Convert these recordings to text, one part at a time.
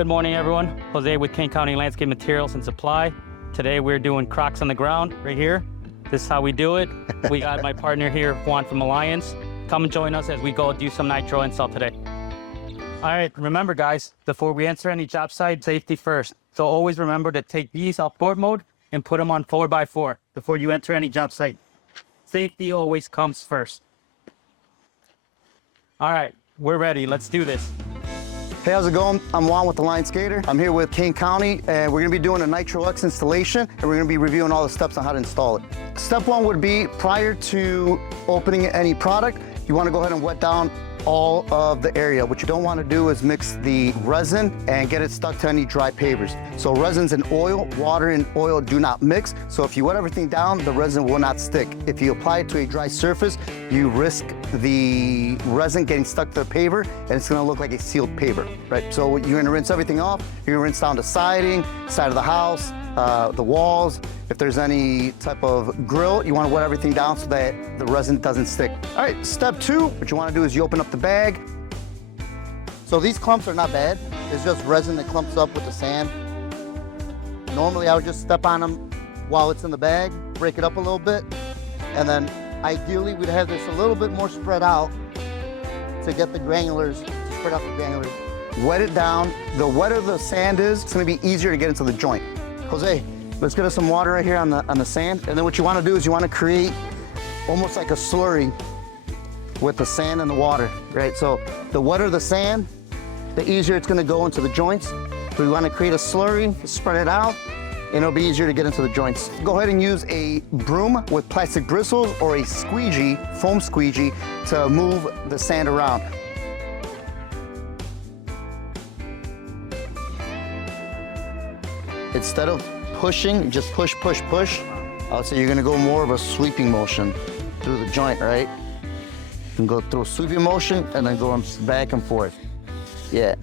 Good morning, everyone. Jose with Kane County Landscape Materials and Supply. Today we're doing crocks on the ground right here. This is how we do it. We got my partner here, Juan from Alliance. Come and join us as we go do some nitro install today. All right, remember guys, before we enter any job site, safety first. So always remember to take these off board mode and put them on 4x4 before you enter any job site. Safety always comes first. All right, we're ready. Let's do this. Hey, how's it going? I'm Juan with Alliance Gator. I'm here with Kane County, and we're gonna be doing a Nitro X installation, and we're gonna be reviewing all the steps on how to install it. Step one would be, prior to opening any product, you wanna go ahead and wet down all of the area. What you don't want to do is mix the resin and get it stuck to any dry pavers. So resins and oil, water and oil do not mix. So if you wet everything down, the resin will not stick. If you apply it to a dry surface, you risk the resin getting stuck to the paver and it's going to look like a sealed paver, right? So you're going to rinse everything off. You're going to rinse down the siding, side of the house, the walls. If there's any type of grill, you want to wet everything down so that the resin doesn't stick. All right, step two, what you want to do is you open up the bag. So these clumps are not bad. It's just resin that clumps up with the sand. Normally I would just step on them while it's in the bag, break it up a little bit, and then ideally we'd have this a little bit more spread out to get the granulars, to spread out the granulars. Wet it down. The wetter the sand is, it's going to be easier to get into the joint. Jose, let's get us some water right here on the sand. And then what you want to do is you want to create almost like a slurry with the sand and the water, right? So the wetter the sand, the easier it's going to go into the joints. So we want to create a slurry, spread it out, and it'll be easier to get into the joints. Go ahead and use a broom with plastic bristles or a squeegee, foam squeegee, to move the sand around. Instead of pushing, just push, push, push, I would say you're gonna go more of a sweeping motion through the joint, right? You can go through a sweeping motion and then go back and forth. Yeah,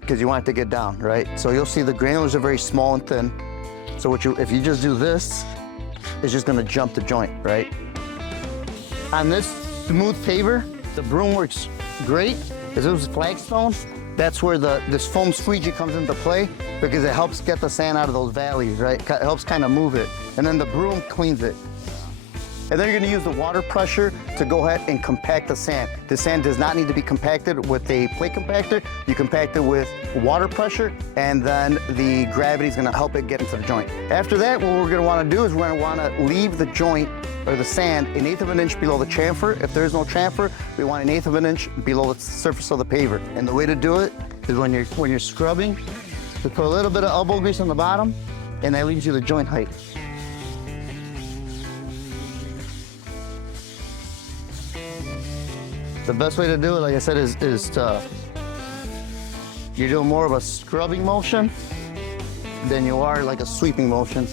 because you want it to get down, right? So you'll see the granulars are very small and thin. So if you just do this, it's just gonna jump the joint, right? On this smooth paver, the broom works great. If it was flagstone, that's where this foam squeegee comes into play because it helps get the sand out of those valleys, right? It helps kind of move it. And then the broom cleans it. And then you're gonna use the water pressure to go ahead and compact the sand. The sand does not need to be compacted with a plate compactor. You compact it with water pressure, and then the gravity is gonna help it get into the joint. After that, what we're gonna wanna do is we're gonna wanna leave the joint or the sand 1/8 of an inch below the chamfer. If there's no chamfer, we want 1/8 of an inch below the surface of the paver. And the way to do it is when you're scrubbing, to put a little bit of elbow grease on the bottom, and that leaves you the joint height. The best way to do it, like I said, is you're doing more of a scrubbing motion than you are like a sweeping motion.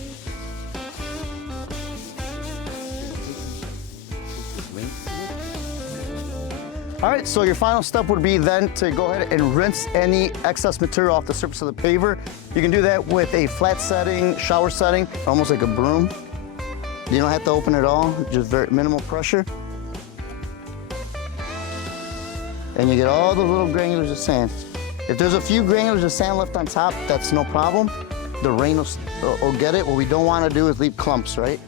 All right, so your final step would be then to go ahead and rinse any excess material off the surface of the paver. You can do that with a flat setting, shower setting, almost like a broom. You don't have to open it all, just very minimal pressure. And you get all the little granulars of sand. If there's a few granulars of sand left on top, that's no problem. The rain will get it. What we don't want to do is leave clumps, right?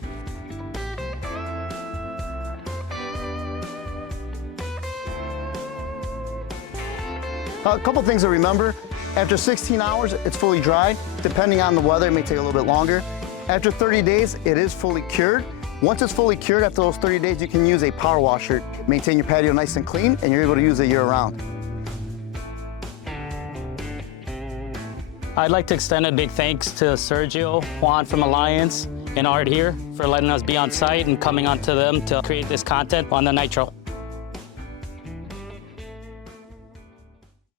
A couple things to remember. After 16 hours, it's fully dry. Depending on the weather, it may take a little bit longer. After 30 days, it is fully cured. Once it's fully cured, after those 30 days, you can use a power washer. Maintain your patio nice and clean, and you're able to use it year-round. I'd like to extend a big thanks to Sergio, Juan from Alliance, and Art here for letting us be on site and coming onto them to create this content on the Nitro.